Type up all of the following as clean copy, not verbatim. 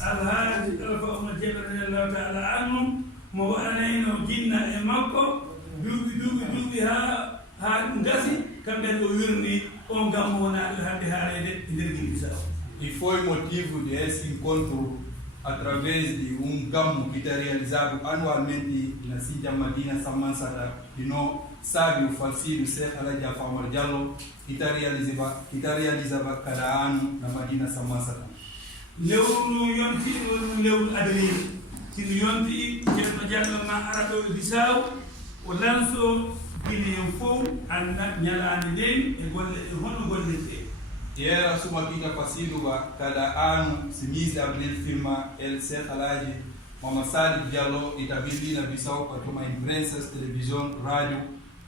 alhaji Alpha Oumar Diallo radiyallahu ta'ala anhu mo waɗanayno jinna e makko duuɓi ha gasi kamɓe o wirni on gammo wonaɗo hande haalede e nder Guinée-Bissau. E foi motivo desse encontro através de gammo que está realizado anualmente na Cinta Madina Samansata de no sábio falecido Sheikh Alhaji Alpha Oumar Diallo que está realizava cada ano na Madina Samansata. lewru yonti lewru avril sino yonti ceerno Diallo ma ara ɗo e Bissau o lanso Guinée fof anda ñalande nden e golle e hono gollirte. E era suma pita passiva cada ano, se mês de abril, filma el Sheikh Alhaji Mama Salih Diallo e também na Bissau para tomar imprensas, televisão, rádio,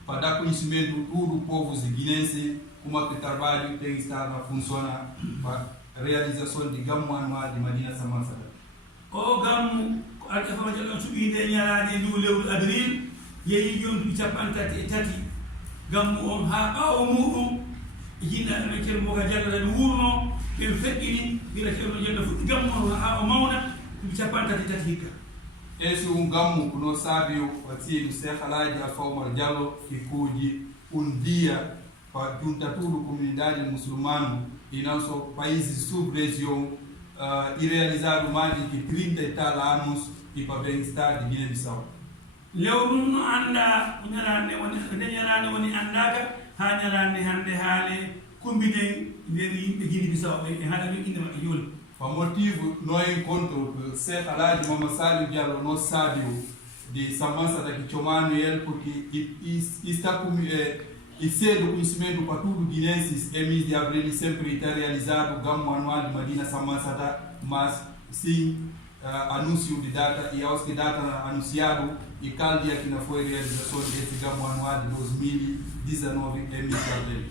para dar conhecimento a todo o povo guinense como o trabalho tem que estar a funcionar para a realização de Gammu anual de Madina Samansata. O Gammu, Alhaji Alpha Oumar Diallo suɓinde ñalande ndu lewru avril yeehi jontuɗi 33 Gammu on ha ɓawo muɗum jinna ɗo ceerno Bocar Diallo tan wurno ɓe feƴƴini gila ceerno Diallo fuɗɗi Gammu on ha o mawna ɗum 33 hikka. Esse Gammu que nós sabemos, o Sheikh Alhaji Alpha Oumar Diallo ficou de dia para juntar toda a comunidade muçulmana e não só países sub-região e realizado mais de 30 e tal anos e para bem-estar de Guiné-Bissau. lewru no anda ñalande woni andaka ha ñalande hande haale kumbinen nder yimɓe Guinée-Bissau ɓe e haala ɓe inde maɓɓe joni. Por motivo no encontro que Sheikh Alhaji Mama Salih Diallo no sábio de Samansata que chamando ele porque está com e cedo conhecimento para tudo guinenses em mês de abril sempre está realizado o Gammu anual de Madina Samansata, mas sim anúncio de data e aos que data anunciado e cada dia que não foi realização desse Gammu anual de 2019 em mês de abril.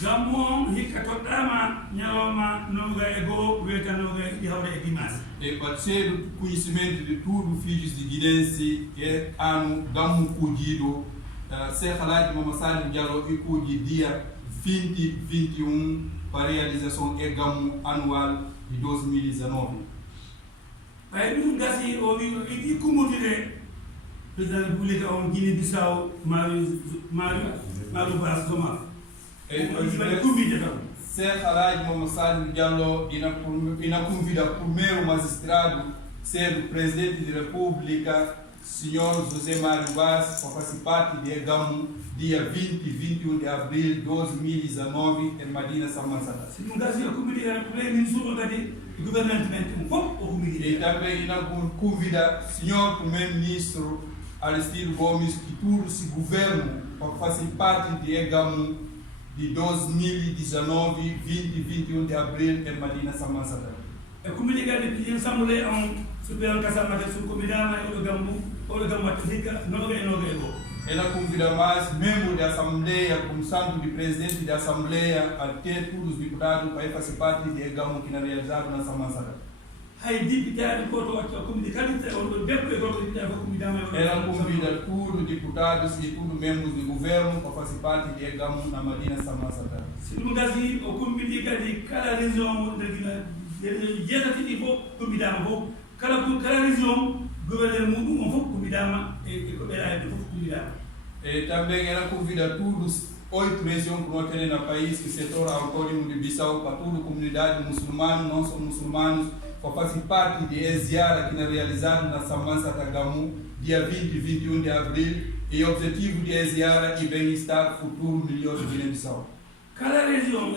Gammu on hikka toɗɗama ñalawma noga e goho wiyetanoga e hawre e dimanche. E para ser conhecimento de tudo filhos de guinense é ano Gammu Kujido Sheikh Alhaji Mama Salih Diallo e Kuji dia 2021 para realização é Gammu anual de 2019. Aí ɗum gasi o wi iɗi kummotire président de république on Guinée-Bissau Mario Vaz Zoma. Sheikh Alhaji Mama Salih Diallo ina convida primeiro magistrado ser o presidente da República senhor José Mário Vaz para participar de Gammu dia 20 e 21 de abril de 2019 em Madina Samansata. Se não gasi o comité o primeiro-ministro kadi gouvernement fof o comité. E também ina convida senhor primeiro-ministro Aristide Gomes que tudo se governo para fazer parte de Gammu de 2019, 20 e 21 de abril em Madina Samansata. E comité kadi pidi assemblée on super kasamata sur comité ma o Gammu atlika noga e go. Ela convida mais membros da Assembleia, como santo de presidente da Assembleia, até todos os deputados para fazer parte de Gammu que é realizado na Samansata. Hay deputado ko to acca comité kadi on debbo e gorko deputado ko comité ma ela convida todos deputados e todos membros do governo para fazer parte de Gammu na Madina Samansata. Se ɗum gasi o comité kadi kala région ndegina jeetati fof commitama fof kala région gouverneur muɗum on fof commitama e ko ɓeɗade fof commitama. E também ela convida todos 8 regiões que nós temos no país, que setor autônomo de Bissau, para toda a comunidade muçulmana, não só muçulmanos, para fazer parte de Eziara, que é realizado na Samansata Gammu, dia 20 e 21 de abril, e o objetivo de Eziara é bem-estar futuro melhor de Guiné-Bissau. Cada région,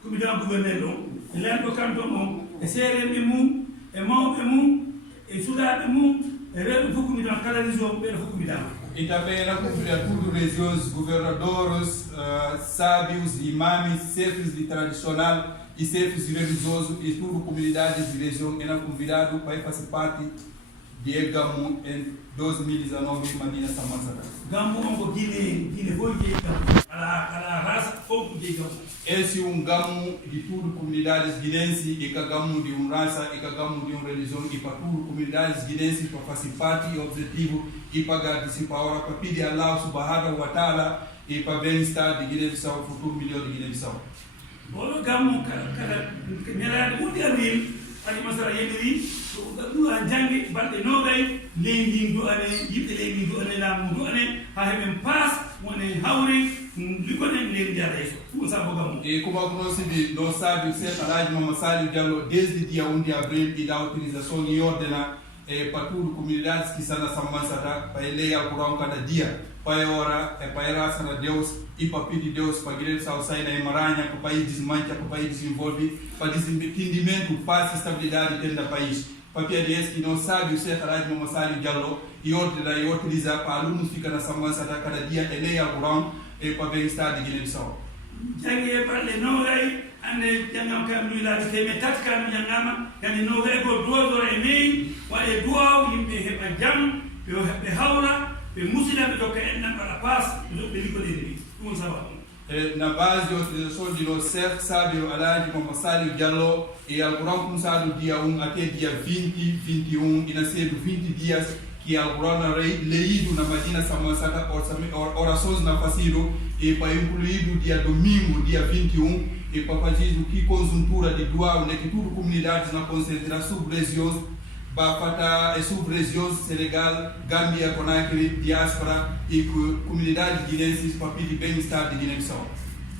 comité gouverneur on, lanɗo canton on, e seereɓe mum, e mawɓe mum, e sukaɓe mum, e rewɓe fof comité kala région ɓeɗo fof comitama. E também ela convida todas as regiões, governadores, sábios, imames, chefes de tradicional e chefes religiosos e toda a comunidade de região era convidado para fazer parte de Gammu em 2019 em Madina Samansata. Gammu on ko Guiné foi jeeyi Gammu ala raça fof jeeyi Gammu. Esse Gammu de toda a comunidade guinense e que Gammu de raça e que Gammu de religião e para toda a comunidade guinense para fazer parte e objetivo e para participar agora para pedir a Allah subhanahu wa ta'ala e para bem-estar de Guiné-Bissau, o futuro melhor de Guiné-Bissau. Bolo Gammu kada ñalade 1 avril adi masala yemiri ɗum a jange balɗe nogay leydi du ane yimɓe leydi du ane laamu du ane ha heɓen paas wone hawre ligoɗen leydi jara yeeso ɗum sabo gammu e kuma ko noon sibi no saabi Cheikh Alhaji Mama Salih Diallo desde dia 1 de abril ida autorisation yordena e patudu comunidades que sana sammansata para lei alquran cada dia para ora e para raça Deus e para pedir Deus para guiar o sair na emaranha para o país desmancha para o país desenvolve para desenvolvimento paz e estabilidade dentro do país para que não sabe o Cheikh Alhaji Mama Salih Diallo e ordena e utiliza para alunos ficar na sammansata cada dia e lei alquran e para bem-estar de Guiné-Bissau. Jange parle nogay ande jangam kam mi la teme tat kam jangama yani nogay go dozo e nei waɗe duwaw yimɓe heɓa jam ɓe heɓɓe hawra ɓe musina ɓe dokka en nan ɓaɗa paas ɓe liggoɗeni ni ɗum sababu na base de utilização de nós Cheikh Sábio Alhaji Mama Salih Diallo e Alquran começado dia 1 até dia 20, 21 e nascido 20 dias que Alquran leído na Madina Sammansata orações na Facido e para incluído dia domingo, dia 21 e para fazer o que conjuntura de dual, né, que tudo comunidades na concentração sub-regiões Bafata e sub-regiões Senegal, Gâmbia, Conakry, diáspora e comunidades guinenses para pedir bem-estar de Guiné-Bissau.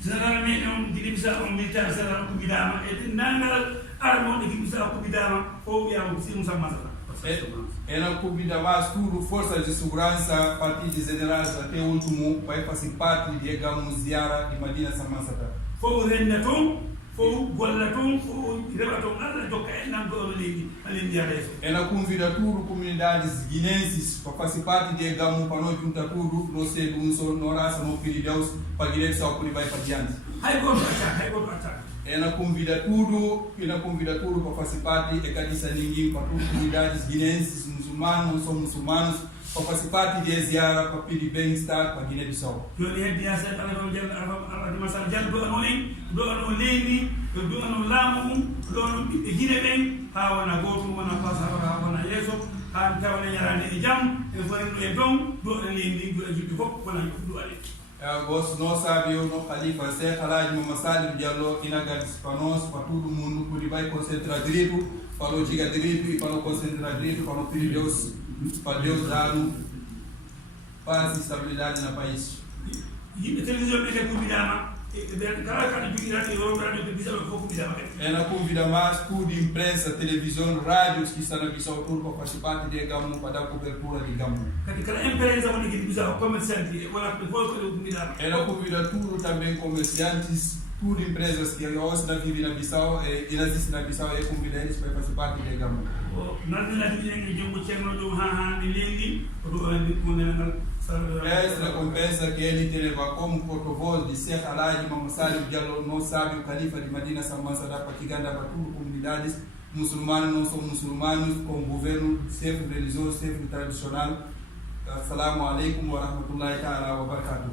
Generalmente Guiné-Bissau militar general kubidama e nangal armo de Guiné-Bissau kubidama ou ya sim samazala. Ela convida mais tudo, forças de segurança, a partir de generais até o último, para fazer parte de Gamuziara de Madina Sammansata. Fogo rendaton, fogo golaton, fogo rebaton, alla joka enam do legi, alindiareso. Ela convida tudo, comunidades guinenses, para fazer parte de Gamu, para nós juntar tudo, nós ser um só, nós raça, nós pedir Deus, para Guiné-Bissau, para vai para diante. Hai go attack. Ela convida tudo para fazer parte de Cadissa Ninguém, para todas as comunidades guinenses, muçulmanos, não são muçulmanos, para fazer parte de Ziara, para pedir bem-estar para Guiné-Bissau. Eu ia dizer que ela vai masal jal do anolim, do anoleni, do anolamu, do Guiné-bem, ha wana goto wana passa wana yeso, ha tawana yarane jam, e foi no edom, do anoleni, do ajibi fop wana do ali. Gosto não sabe o nosso Khalifa Cheikh Alhaji Mama Salih Diallo inagadis para nós, para todo mundo que vai concentrar direito, para o diga direito e para o concentrar direito, para o pedir Deus, para Deus dar paz e estabilidade no país. E a televisão é convidada, cada convidado é convidado. Ela convida mais tudo, imprensa, televisão, rádios que estão na Bissau tudo para fazer parte de Gamu, para dar cobertura de Gamu. Cada empresa onde que Bissau comerciante, ela convida tudo também comerciantes, tudo empresas que hoje não vivem na Bissau e não existem na Bissau e convida eles para fazer parte de Gamu. Esta recompensa que ele leva como porta-voz de Cheikh Alhaji Mama Salih Diallo, não sabe o califa de Madina Sammansata para que ganda para tudo comunidades muçulmanas, não são muçulmanos, com governo sempre religioso, sempre tradicional. Assalamu alaikum wa rahmatullahi ta'ala wa barakatuh.